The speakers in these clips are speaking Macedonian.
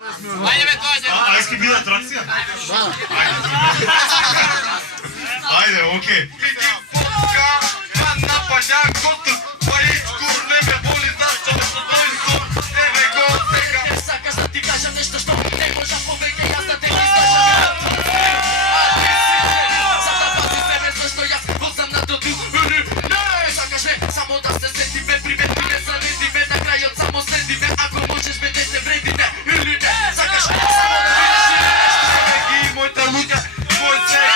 A eski bila atrakcija? Da. Ajde, okej. Sakaš da ti kažem nešto što ne možda poveća, ja za tebi znašam ja. Sada pazi sebe, zašto ja poznam na to tu. Ne, sakaš me, samo da se sedi me, primeti me, zaredi me, na kraju samo sledi me, ako možeš me ne se vredi me, ili ne. Sakaš me, samo da vidiš ili nešto što me i moj talutja, moj cek.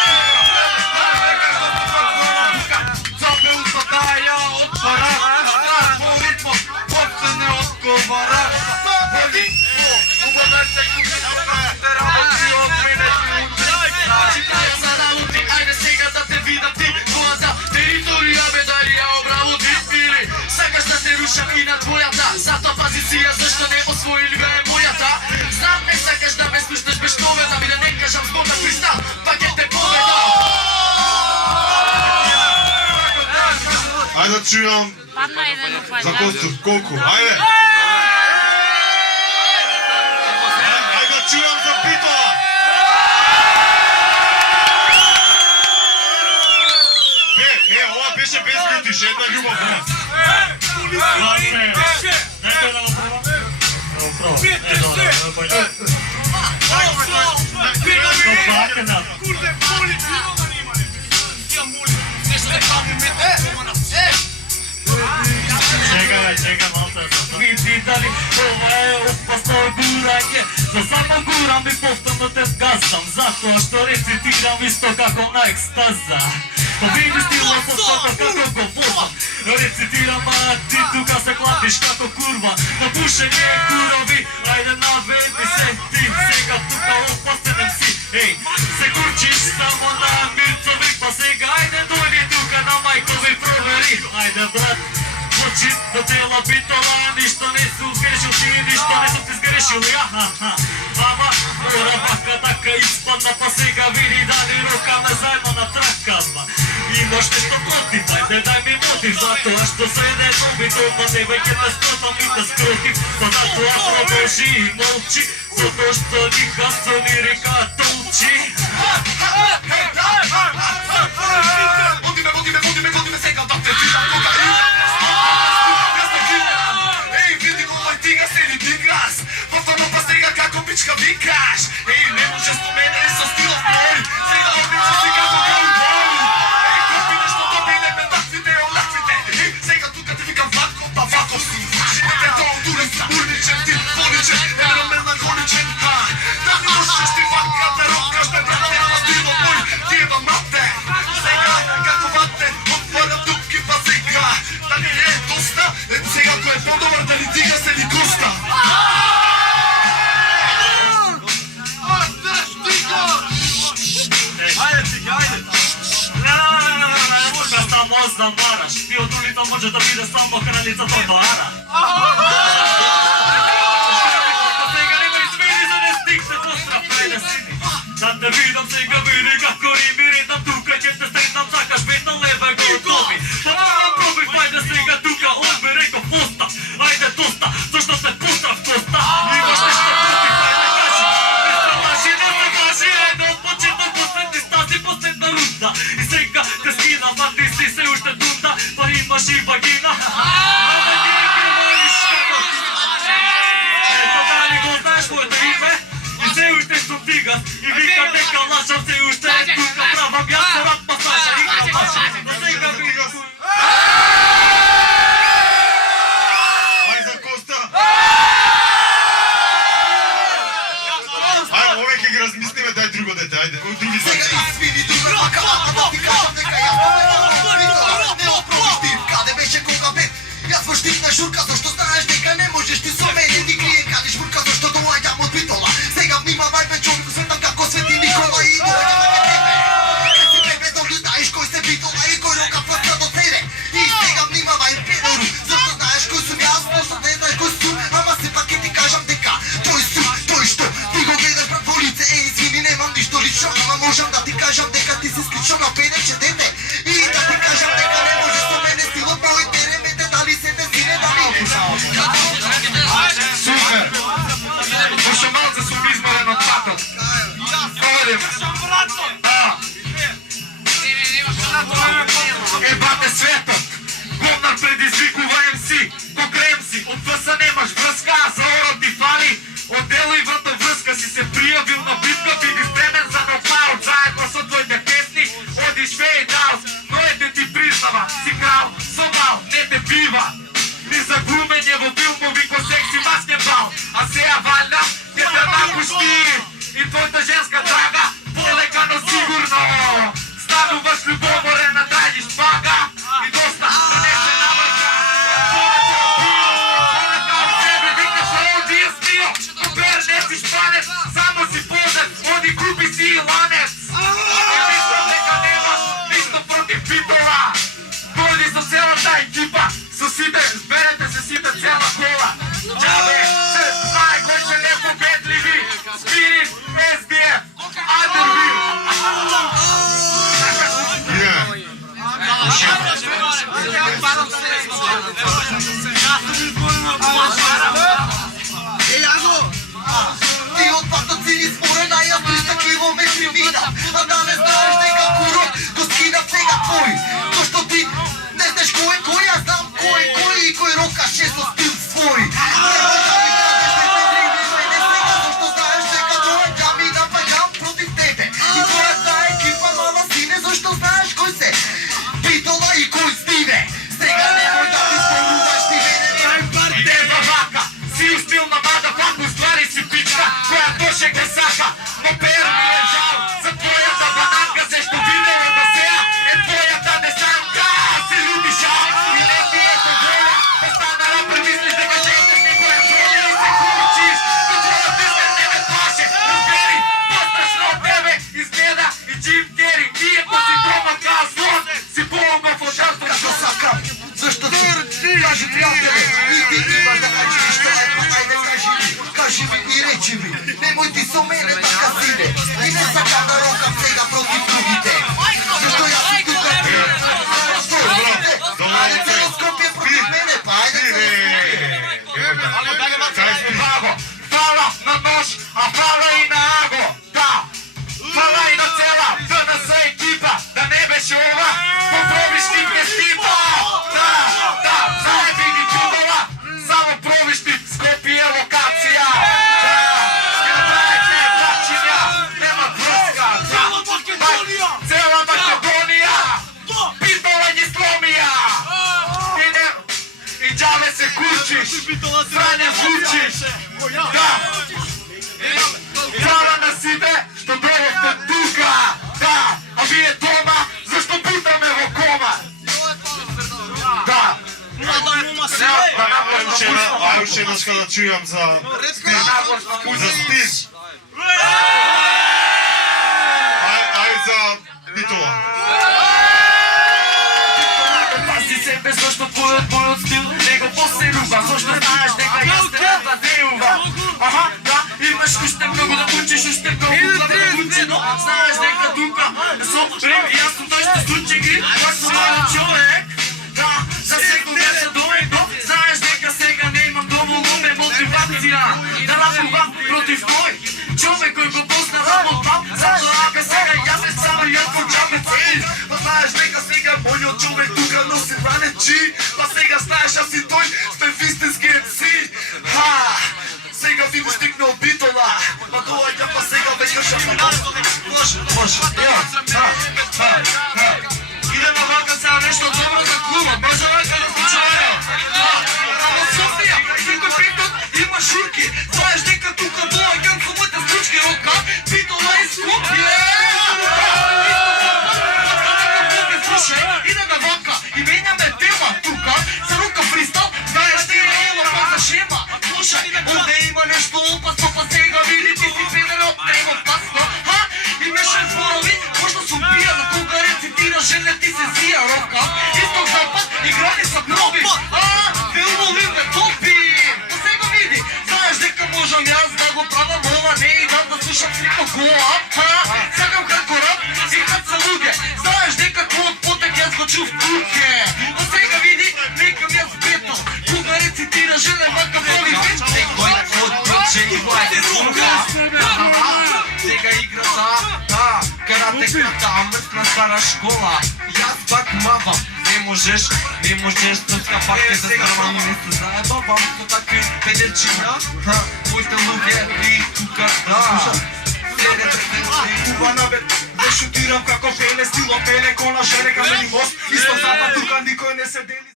Cabe uzada ja otvaram, stran po ritmu, uopće ne odgovaram. Ajde svega da te vidim ti, tvoja teritorija medalija obravuti ili sakaš da te rušam i na tvoja ta, zato pazi si ja zašto ne osvojili me moja ta. Znam ne sakaš da me spuštaš bez koveda, mi da ne kažem zbog na kristal, pakete poveda. Ajde da čujem za Kostu, koliko? Ajde! Ajde da čujem za Pitola! Ova беше без битиш, една лjubav у нас. Нека да оправам. Kurde, boli, pivo da nima ne. Ja molim, nešto ne pamim me da koma nas. Čekaj, malo sam vidi da li ovo je opasno guranje. Za samo guram i povtorno te zgasam, zato što recitiram isto kako na ekstaza. Vidi stilom postata kako go vozam, recitiram a ti tu kad se klatiš kako kurva. Na bušenje kurovi, ajde navedi se ti, sega tu kao opasenem si. Ej, se kurčiš samo na mircovi, pa sega ajde dojdi tu kad na majkovi proveri. Ajde brat, hoći do tela Pitola, ništa nisu zgrešil ti, ništa nisu ti zgrešili. Mama, mora baka taka ispadna, pa sega vidi da ni rukama zajedno na trakama. Imaš nešto protiv, ajde daj mi motiv, zato što sve ne dobi doma, ne već jedna sprotam i da skrotim. Pa zato ako boži i molči, zato što njiha soniri kad tulči. Vodi me, sega da te vidim koga imam. Ja sam kriminal, ej vidim ovaj tiga sedi ti glas. Postavno pa sega kako pička vikaš. Ej ne možeš po mene, jer sam stilov tvoj. Sega običu si kako kao u boju. Ej kupi nešto dobi, ne me lakvite, olakvite. Ej sega tu kad ti vikam vako, pa vako si. Živite to, dure si urničen, ti voličen, evo melankoličen. Da mi možeš ti vaka, da rokaš, da brate, ala bilo moj, ti je vam mate. Sega kako vate, otvaram dupki pa sega. Da li je dosta, sega ko je podobar, da li tiga se ni kosta. Samo zamaraš, ti od ulita može da bide samo hranica trotoara. Sega nema izvidi za ne stikne postra prede sidi. Da te vidim sega vidi kako ribi ritam tu kad će te sretnam sakaš pet na leve gotovi. Pa moram probaj fajde sega tu ka on bi rekao posta. Ajde dosta, zašto te pozdrav kosta. Imaš nešto protiv fajde kaži. Ne se kaži, ajde od početnog poslednji stazi posledna runda. I sega te skina, pa ti si se ušte dunda, pa imaš i vagina. Mama ti voliš kako. Pa da li go znaš moje ime? I se ušte su tigas, i vika neka lažam se ušte tuka prava bjasa, rap pasaža, igra paša. Da sega vidi kuj. Ajde za Kosta! Ajde, uvek ih razmislime, daj drugo dete, ajde, u drugi Sega sekciji. izvini druga roka, da ti kažem neka ja ne oprobiš ti, kada veće koga bet. Ja svoj štitna žurka, zašto znaš neka ne možeš ti so mene ni klijen kad je žurka, zašto dođam od Pitola. Sega nima najvećom, svetam kako sveti Nikola i dođam бил на битка, бих спремен за нокаут. Заедно со твоите песни, одиш фейд аут. Но ете ти признава, си крал, собал, не те бива. Ни за глумење во филмови ко секси баскетбал. А сеја валја, ќе те напушти. И твојата женска драга, полека но сигурно. Стануваш любоморена, дајиш пага. И доста, да не се наврка. Полека у себе, викаш оди е смио. Купер не си шпанец, само си позет. Оди купи си и ланец. И мислам дека нема ништо против Битола. Дојди со целата екипа. Со сите, зберете се сите цела кола. Джабе, се знае кој ќе не победливи. Спирит, SDF, Underville. Ти от патоци ни спорена, јас 300 километри видам. А да не знаеш дека курот го скинав сега твој. То што ти не знаеш кој е кој, аз знам кој е кој и кој рокаше со стил свој. Немој да ми кажеш дека не видиш мене сега, зашто знаеш дека доаѓа ми да паѓам против тебе. И твојата екипа мала сине, зашто знаеш кој се Битола и кој стине. Сега немој да ти спомнуваш ти мене. Дева вака, си устилна мада, ваку ствари си пичка, која тоше го сака. Но пер ми е жал, за твојата бананка, се што видело до сеја, е твојата несанка. Се люби жал и не ти е проблема. Останала премислиш дека не искаш некоја броја и се кучиш. Но твоја бизнес не ме плаше, разбери, пострашно од тебе изгледа и Джим Кери. Иеко си дома као слон, си полугов од жартва. Што сакам, зашто ти кажи пријателе, и ти имаш да кажи нешто, ајде кажи ми и речи ми, немој ти со мене така сиде, и не сакам да рокам сега против другите, зашто јас си тука ајде цело Скопје против мене, па ајде цело Скопје. Баго, фала на нож, а фала и на аго, да. Фала и на цела ДНС екипа, да не беше ова, попробишти пестипа. Да, заеби ги Битола, само пробишти Скопје локација. Да, не направи тие прачиња, нема врска. Цела Македонија, Битола ги сломија. И джаве се кучиш, срање звучиш. Да. Фала на сите што дојдовте тука. Да, а вие дома, зашто бутаме во кома. Да. Ај уште еднаш да чујам за спиш. Ај за Битола. Пази себе, зашто твојот стил не го посерува. Зашто знаеш дека јас те надеува. Аха, да, имаш уште многу да учиш, уште многу да учиш, но знаеш дека тука со време јас сум тој што случи ги, јас сум мојот човек. Да, за секој ден се дојдо, знаеш дека сега не имам доволно мотивација да напувам против тој човек кој го познавам од пап. Затоа ако сега јас се само јас почаме цел. Па знаеш дека сега мојот човек тука носи ранечи. Па сега знаеш јас и тој сме вистински MC. Сега видиш стигнал Битола, па доаѓа па сега веќе може, идеме вака сега нешто добро за клубот, може вака да случаја. Во Софија, секој петок има шурки, знаеш дека тука доаѓам со моите случки рока, Битола и Скопје. Слушај, идеме вака и менјаме тема тука, за рука фристал, знаеш ти реално па за шема. Слушај, овде има нешто опасно, па сега види ти си педерот, не има опасно. И мешај зборови, пошто сум пијан, кога рецитира жене ти се зија рока. Исток запад и грани са проби, филмови ме топи. Па сега види, знаеш дека можам јас да го правам ова, не и да слушам слипо кола. Сакам како рап и кад са луѓе, знаеш дека твојот потек јас го чув туке. Па сега види, некам јас бетал, кога рецитира жене вака воли веч. Некој отпоче и вајде рука. Сега играта, каратеката, мртна стара школа. Јас пак мавам, не можеш, српска пак те се знамам, не се заебавам со такви педерчина. Моите луѓе и тука, да. teren Kuva na vet, ne šutiram kako Pele Stilom Pele ko na žene kameni most Isto zapad tuka nikoj ne se deli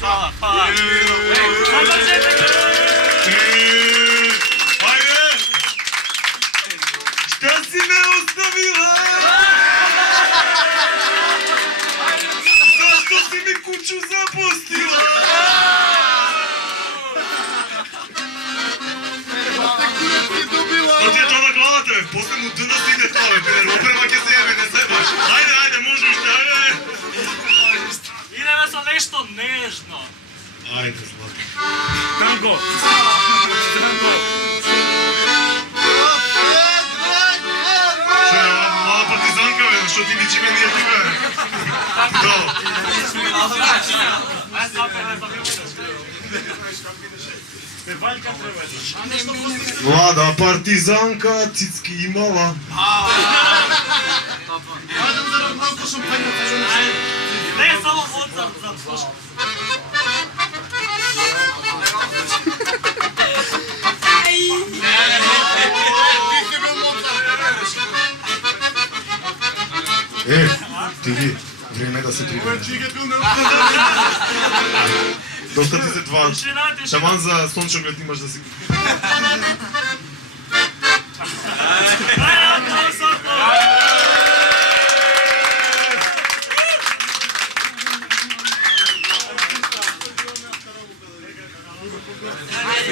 Hvala. Ajde! Šta si me ostavila? Zašto si mi kuću zapustila? To ti je to na glava tebe, posle mu dna stide to, oprema ke se jebe, ne zebaš. Ajde, možeš te, ajde. Ideme sa nešto nežno. Ajde, zlato. Tango. Što je, mala partizanka, već, što ti niči meni je tiga? Bravo. Vlada partizanka, cicki imala. Ne, samo Mozart za slušaj. Ти, време да се трибне. Доста ти се два. Шаман за слънчоглед имаш да си...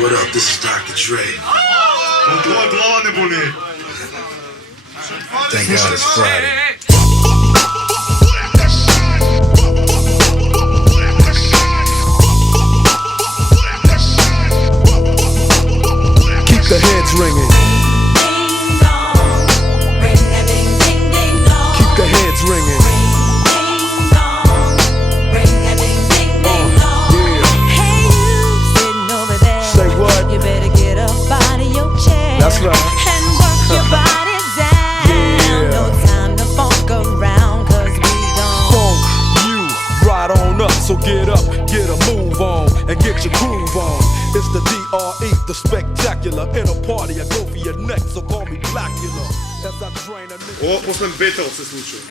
What up? This is Dr. Dre. От това глава не боли. Thank God it's Friday. Keep the heads ringing. Keep the heads ringing. Say what? You better get up out of your chair. That's right. And work your body down. Yeah. No time to funk around, cause we gon' Funk you right on up. So get up, get a move on, and get your groove on. It's the DRE, the spectacular. In a party, I go for your neck, so call me Blackula. As I drain a nigga. Ова после бетел се случува.